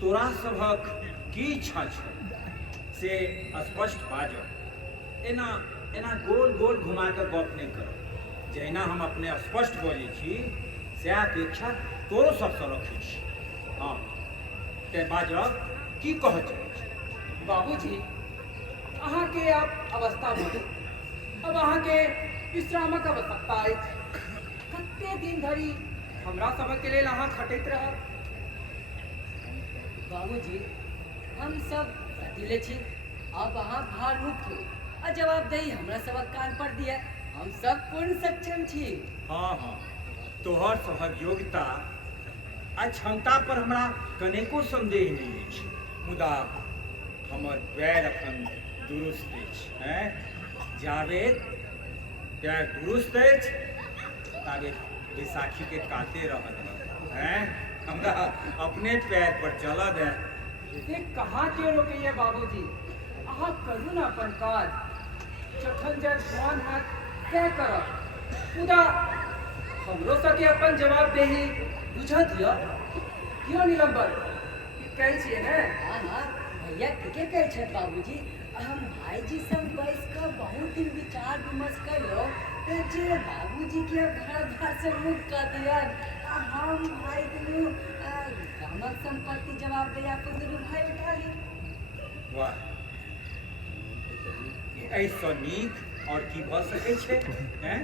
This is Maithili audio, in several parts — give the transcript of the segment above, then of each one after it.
तोरा सभक की इच्छा छ से स्पष्ट बाजो। एना एना गोल गोल घुमा के गप नहीं करो। जहिना हम अपने स्पष्ट बोले छी से अपेक्षा तोरो सबसे रखी छी। हाँ ते बाजो की कह चाहे छी? बाबूजी अहाँ के अब अवस्था भऽ अब अहाँ के विश्रामक आवश्यकता अछि। कते दिन धरि हमरा सभक के लेल अहाँ खटैत रहब? बाबूजी हम सब सतीले छी। अब अहाँ भार मुक्त हो आ जवाबदेही हमरा सबक कान पर दिया। हम सब पूर्ण सक्षम छी। हाँ हाँ तोहर सभक योग्यता आ क्षमता पर हमरा कनेको संदेह नहीं अछि। मुदा हमर पैर अखन दुरुस्त अछि। जावेद पैर दुरुस्त अछि ताबे बैसाखी के काते रहत हैं। हमरा अपने पैर पर चलऽ दे। से कहाँ के रोकैया बाबूजी? अहाँ करू ना अपन काज। जखन जब मन हैत तय करब। मुदा हमरो सबके अपन जवाबदेही बुझऽ दिअ। क्यों निलंबर कहै छियै ने? हाँ हाँ भैया ठीके कहै छथि बाबूजी। हम भाईजी संग बैस कऽ बहुत दिन विचार विमर्श कयलहुँ जे बाबूजी के घर बार से मुक्त कऽ दियन। हम भाई दुनू गामक संपत्ति जवाबदेही अपन दुनू भाई उठा ली। वाह ऐसा नीक और की भऽ सकै छै हैं?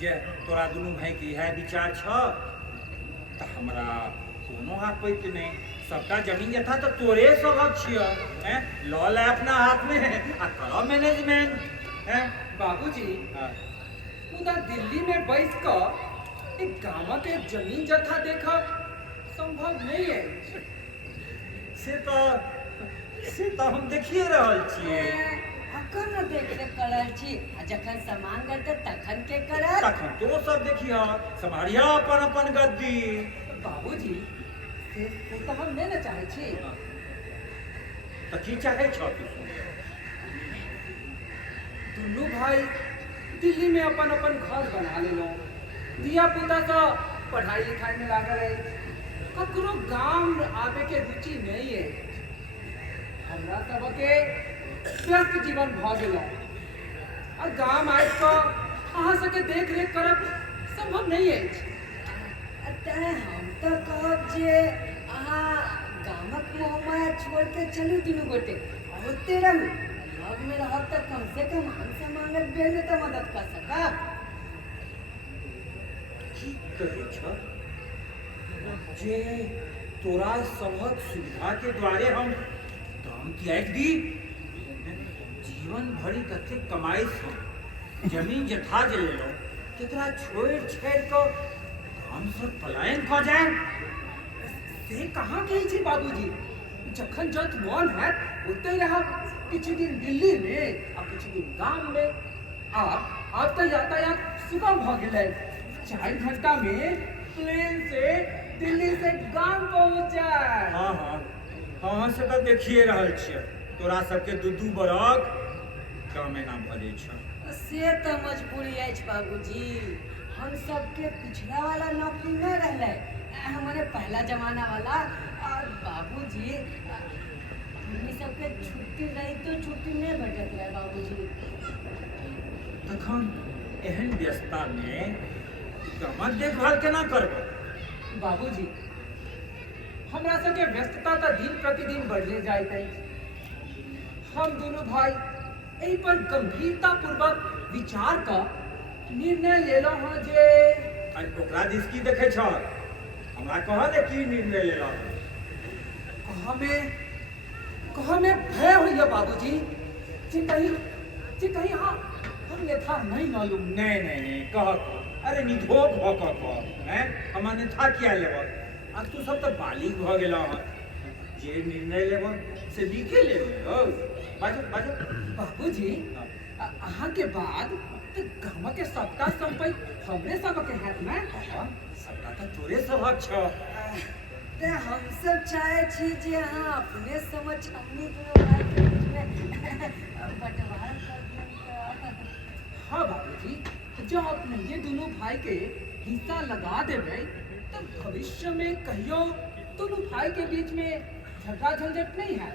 जे तोरा दुनू भाई के इएह विचार छ तऽ हमरा कोनो आपत्ति नहीं। सबटा जमीन जथा तो तोरे सभक छिय हैं। लऽ ले अपना हाथ में आ करो मैनेजमेंट हैं। बाबूजी हाँ। मुदा दिल्ली में बैस कऽ एक गामक एक जमीन जथा देखब संभव नहीं है। से तो हम देखिए रहल छियै। अखन न देख रेख कर रहल छी आ जखन सामान गलते तखन के करत? तखन तो सब देखिए सम्हारिया अपन अपन गद्दी। बाबूजी से तो हम नहीं न चाहे छी। तऽ की चाहे छ तू? दुनू भाई दिल्ली में अपन अपन घर बना लेलो। धिया पुता सब पढ़ाई लिखाई में लागल है। ककरो गांव आवे के रुचि नहीं है। हमरा सबके व्यस्त जीवन भऽ गेलो और गांव आबि कऽ अहाँ सबके देख रेख करब संभव नहीं अछि। तें हम तो कहब जे अहाँ गामक मोह माया छोड़ के चलू दुनू गोटे ओते रहू। लग में रहब तऽ कम से कम हमसे मांगत बेर में तो मदद कर सकब। की कहै छ जे तोरा सभक सुविधा के द्वारे हम काम त्याग दी? जीवन भरि कते कमाई से जमीन जथा जे लेलो तेकरा छोड़ि छाड़ि कऽ हम सब पलायन कऽ जाए? से कहाँ कहै छी बाबूजी? जखन जत मन हैत ओते रहब। किछु दिन दिल्ली में आ किछु दिन गांव में। अब तो यातायात सुगम भऽ गेलै। 4 घंटा में प्लेन से दिल्ली से गांव पहुंच जाए। हाँ हाँ हाँ से तऽ देखिए रहल छियै। तोरा सबके दू बरख कामे ना भऽ जाइ छ। से तो मजबूरी अछि बाबूजी। हम सबके पिछला वाला नौकरी न रहले हमारे पहला जमाना वाला। और बाबूजी हमनी सबके छुट्टी रही तो छुट्टी नहीं भेटत रहे बाबूजी। तखन एहन व्यस्तता में गामक देखभाल केना करबै? बाबूजी हमरा सबके व्यस्तता तो दिन प्रतिदिन बढ़ले जाइत अछि। हम दोनों भाई एहि पर गंभीरता पूर्वक विचार का निर्णय लेलो हँ जे ओकरा दिस की देखै छ? हमरा कह दे की निर्णय लेलो? कहाँ में भय होइए बाबूजी जे कहीं हाँ हम यथा नहीं मालूम। नहीं नहीं नहीं कह। अरे निधोक भऽ कऽ कह हैं। हम अन्यथा किया लेब? आ तू सब तऽ बालिग भऽ गेल हँ। जे निर्णय लेब से नीके लेब। बाजू बाजू। बाबूजी अहाँ के बाद तो गाम के सबटा संपत्ति हमरे सबके हाथ में। सबटा तऽ तोरे सभक छ। ते हम सब चाहे छी जे अहाँ अपने समझ हमनी दुनू भाई के बीच में बंटवारा कर दियन। हाँ बाबूजी जब अपने ये दोनों भाई के हिस्सा लगा देबै तो भविष्य में कहियो दोनों भाई के बीच में झगड़ा झंझट नहीं है?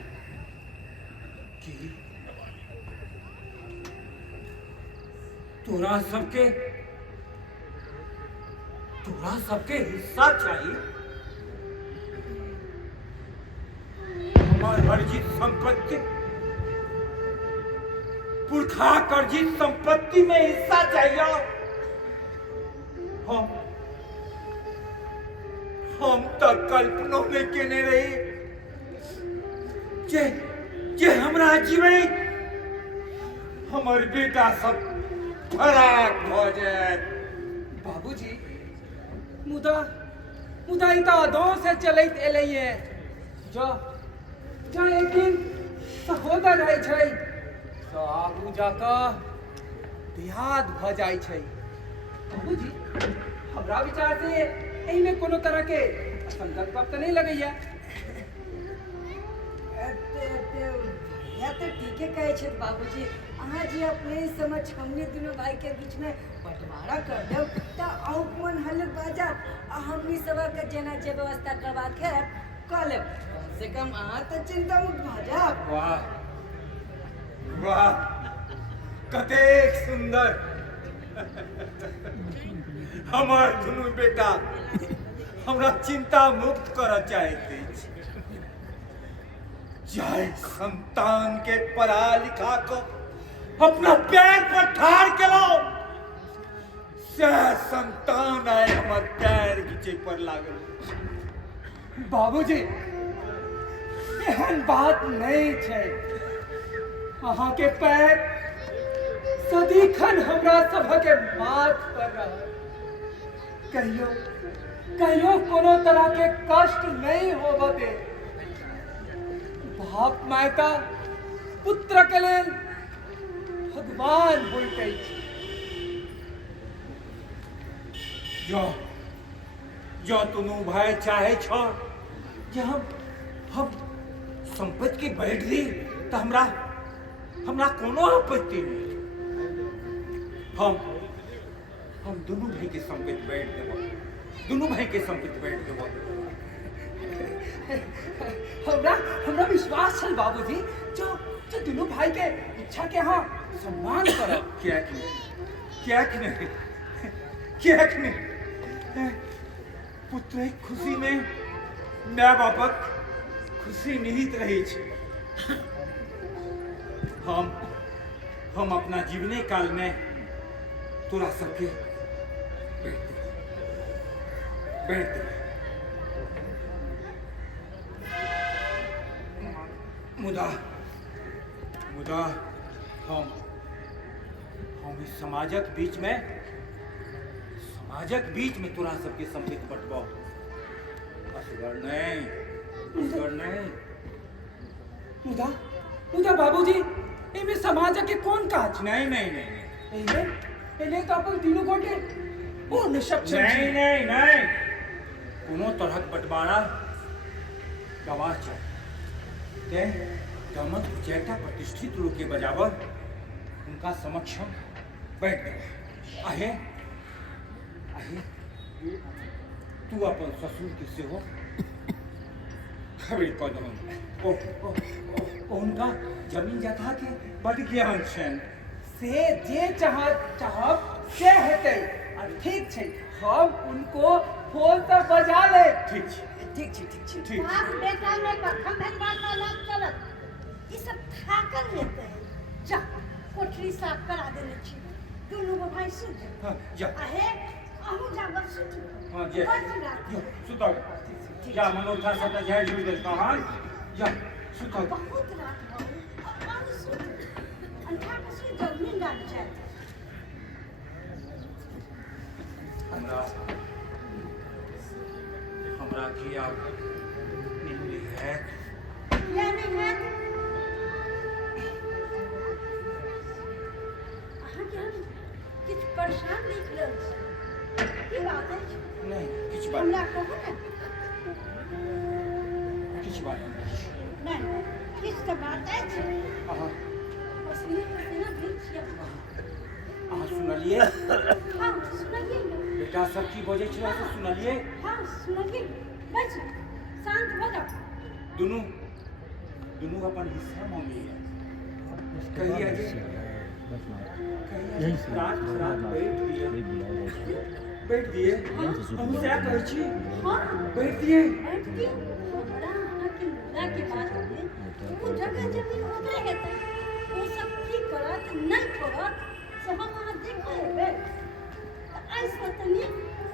कि तोरा सबके हिस्सा चाहिए? हमार अर्जित संपत्ति, पुरखा अर्जित संपत्ति में हिस्सा चाहिए? हम तक कल्पना में केने रही जे हमरा जीवित हमर बेटा सब फराक भ जाए। बाबूजी, मुदा ई तो अदों से चलत एलै है। जो एक दिन सहोदर रहै छै तो आगू जाकर देहात भ जाइ छै। बाबूजी, हमरा विचार से एही में कोनो तरह के संकल्प तो नहीं लगैया। या तो ठीके कहे छे बाबूजी। अहाँ जी अपने समझ हमने दोनों भाई के बीच में बंटवारा कर दो तो आउट मन हल्लुक बाजा हमनी सब के जेना जे व्यवस्था करवा के कर ले। कम से कम अहाँ तो चिंता मुक्त भ जाब। वाह वाह, कतेक सुंदर। हमार दुनू बेटा हमरा चिंता मुक्त करऽ चाहैत अछि। जाय संतान के पढ़ा लिखा को अपना पैर पर ठाड़ केलो, से संतान आए हमर पैर घीचे पर लागल। बाबूजी, एहन बात नहीं छै। अहाँ के पैर सदिखन हमरा सभके माथ पर रहत। कहियो कोनो तरह के कष्ट नहीं होबे दे। बाप माता पुत्र के लेल भगवान होइत अछि। जो तुनु भाई चाहे छो जे हम संपत्ति की बैठ ली तो हमरा कोनो आपत्ति नहीं। हम दोनों भाई के संपत्ति बैठ देबो, दोनों भाई के संपत्ति बैठ देबो। हमरा विश्वास छल बाबूजी, जो दोनों भाई के इच्छा के हाँ सम्मान करब। क्या नहीं पुत्र खुशी में माय बापक खुशी निहित रही छै। हम अपना जीवने काल में तोरा सबके बैठ दे। मुदा हम इस समाजक बीच में तोरा सबके सम्मिलित बटबो। असगर नहीं। मुदा बाबूजी, इमे समाज के कौन काज? नहीं एले तो अपन तीनों गोटे पूर्ण सक्षम छी। नहीं कोनो तरहक बंटवारा गवाह छै। ते दामद चेटा प्रतिष्ठित लोग के बजावर उनका समक्ष हम बैठ गए। आहे तू अपन ससुर के सेहो खबरी कऽ दहन। उनका जमीन जगह के बड़ ज्ञान छनि। से जे चाहब से हेतै। ठीक छै, हम उनको फोन पर बजा ले। ठीक छै। बाप बेटा में कखन धन बात अलग चलत। ई सब थाकल हेतै। जा कोठरी साफ करा देने छी। दुनू गो भाई सुत। हाँ, जा। आहे अहू जागर सुत। हाँ, जे। सुता जा मनोथा सब झाड़ झूड़ दे कहां जा सुता। बहुत रात हो गई। अब सुत। अंधा के सुत नींद आ जाए। हमरा की आप नींद है? या नहीं है? अहाँ के हम किछ परेशान देख रहल छी। की बात है? नहीं किछ बात हमरा कहू ना। किछ बात नहीं किछ तो बात है। अहाँ पसीना भीग छियै। सुनलिए? हाँ सुनलिए। बेटा सब की बजे छै से सुनलिए? हाँ सुनलिए। बस शांत दोनों दोनों अपन हिस्सा मांगी है कहिए जी यही से रात बैठ दिए हम क्या कह छी हाँ बैठ दिए बैठ के बड़ा आना के मुद्दा के बात में वो जगह जमीन होते रहते वो सब ठीक करत नहीं करत से हम वहाँ देख लेबे ऐसा तनी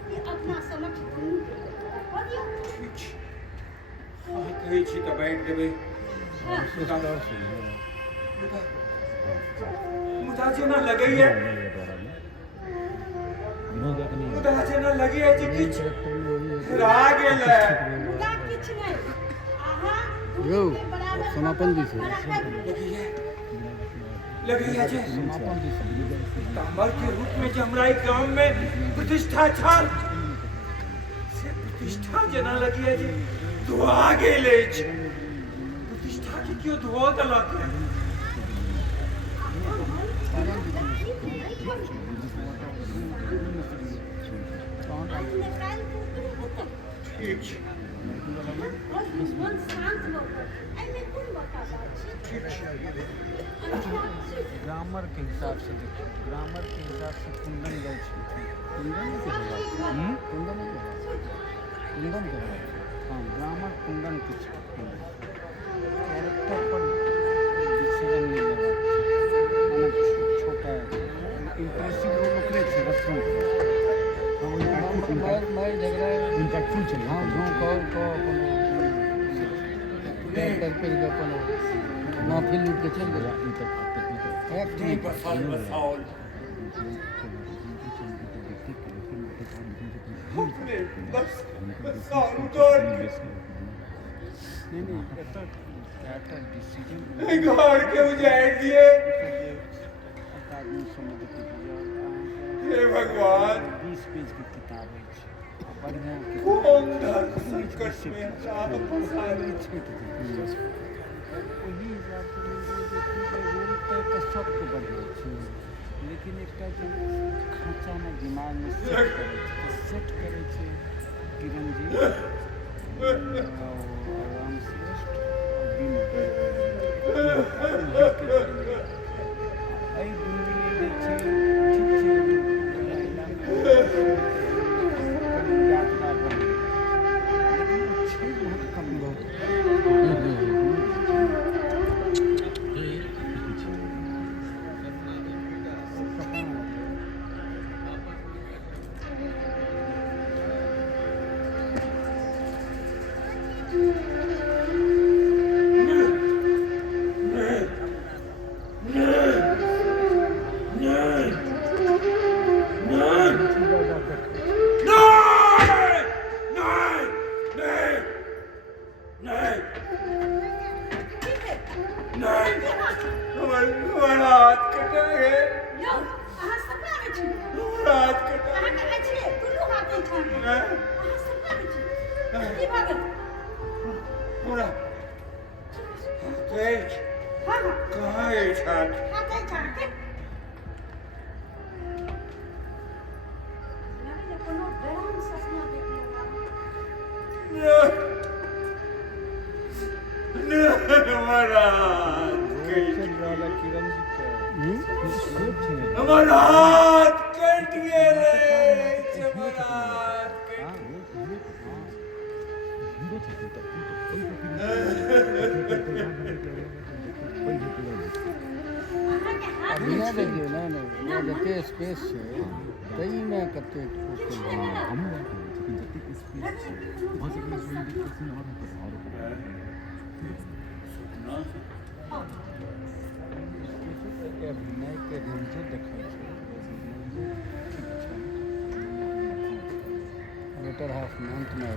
कि अपना समझ कर दियो ठीक छै अहाँ कहै छी तऽ बैठ देबै मुझा जेना लगैए मुझा जेना लगैए जे किछु हेरा गेल है मुद्दा किछ नहीं आहा यौ, के बराबर समापन दी छै। लगैए जे तांबर के रूप में जे हमरा ई गाम में प्रतिष्ठा छल से प्रतिष्ठा जेना लगैए जे धोआ गेल अछि प्रतिष्ठा के क्यों धोआ देलक है ठीक छै मन शांत लोग एमे कोन बता बात छै ग्रामर के हिसाब से देखिए ग्रामर के हिसाब से कुंदन गए कुंदन के होला कुंदन के कुंदन के होला हाँ ग्रामर कुंदन के कैरेक्टर पर डिसीजन नहीं लेना माने छोटा इंप्रेसिव रोल ओकरे छै रस्म मैं झगड़ा इंपैक्टफुल छै हाँ जो को कोनो कैरेक्टर पे कोनो महफिल लूट के चल गया ठीक बसाल बसाल अपने बस बसाल उतर नहीं ऐसा कैरेक्टर डिसीजन घर के उजाड़ दिए आदमी समझ के हे भगवान 20 पेज की किताब है बढ़िया कौन धर्म संकट में आप फंसाए वही हिसाब से रोल तो सबके बढ़िया छै लेकिन एकटा जो खाँचा में दिमाग में सेट करे छै किरण जी राम श्रेष्ठ एहि दुनिया जे छै ठीक छै यात्रा बन लेकिन वो छै बहुत कम बहुत हमारा हाथ कट गेले हमारा हाथ अभिनय देखिए नहीं जते स्पेस छै तई में कते अभिनय के रेंजो देखल छै बेटर हाफ मंथ में